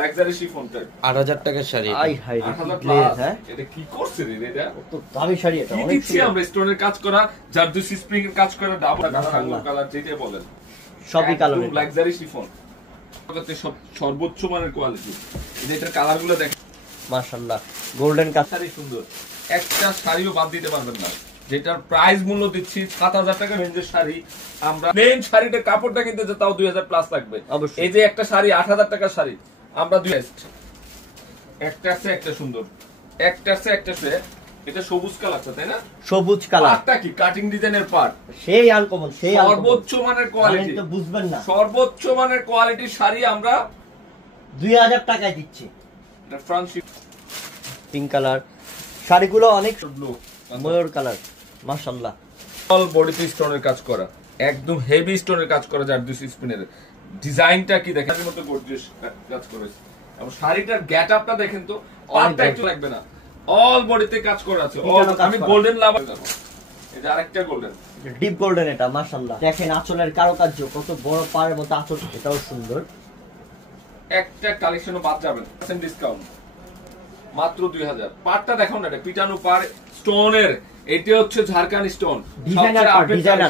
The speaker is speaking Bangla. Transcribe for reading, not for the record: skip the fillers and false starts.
লাক্সারি শিফন টাইপ 8000 টাকার শাড়ি। আই হাই রে, 8000 গ্লেজ, প্লাস। হ্যাঁ এটা কি করছে রে এটা? তো দামি শাড়ি এটা, কি অনেক দিচ্ছি সুন্দর। আমরা স্টোনের কাজ করা, জারদুসি স্প্রিং এর কাজ করা, ডাবল কালার যেটা বলেন সবই কালার। লাক্সারি শিফন, সর্বোচ্চ মানের কোয়ালিটি। এটার কালারগুলো দেখেন মাশাআল্লাহ, গোল্ডেন কাজ। শাড়ি সুন্দর, একটা শাড়িও বাদ দিতে পারবেন না। যেটার প্রাইস মূল্য দিচ্ছি 7000 টাকা রেঞ্জের শাড়ি, আমরা প্লেন শাড়িটার কাপড়টা কিনতে যে তাও 2000 প্লাস লাগবে। অবশ্যই। এই যে একটা শাড়ি 8000 টাকার শাড়ি, আমরা একটা আছে, একটা সুন্দর, একটা আছে, একটা এটা সবুজ কালার, তাই না? সবুজ কালার, পাটটা কি কাটিং ডিজাইনের পাট, সেই আনকমন, সেই সর্বোচ্চ মানের কোয়ালিটি, তো বুঝবেন না, সর্বোচ্চ মানের কোয়ালিটির শাড়ি আমরা 2000 টাকায় দিচ্ছি। এটা ফ্রান্সি পিঙ্ক কালার, শাড়িগুলো অনেক ব্লু, ময়ূর কালার, মাশাআল্লাহ। অল বডিতে স্টোনের কাজ করা, একদম হেভি স্টোনের কাজ করা, জারদুসি স্পিনের ডিজাইনটা কি দেখেন, মতো গর্জিয়াস কাজ করেছে। এবং শাড়িটার গেটআপটা দেখেন তো, পাটটা একটু লাগবে না, অল বডিতে কাজ করা আছে। আমি গোল্ডেন লাভ, এটা আরেকটা গোল্ডেন, ডিপ গোল্ডেন, এটা মাশাআল্লাহ। দেখেন আঁচলের কারুকার্য কত বড়, পাড়ের মতো আঁচল, এটাও সুন্দর। একটা কালেকশনও বাদ যাবে না, ডিসকাউন্ট মাত্র 2000। পাটটা দেখো না, এটা পিটানো পার স্টোনের, এটা হচ্ছে ঝাড়খান্ড স্টোন, ডিজাইনার পাট, ডিজাইনার।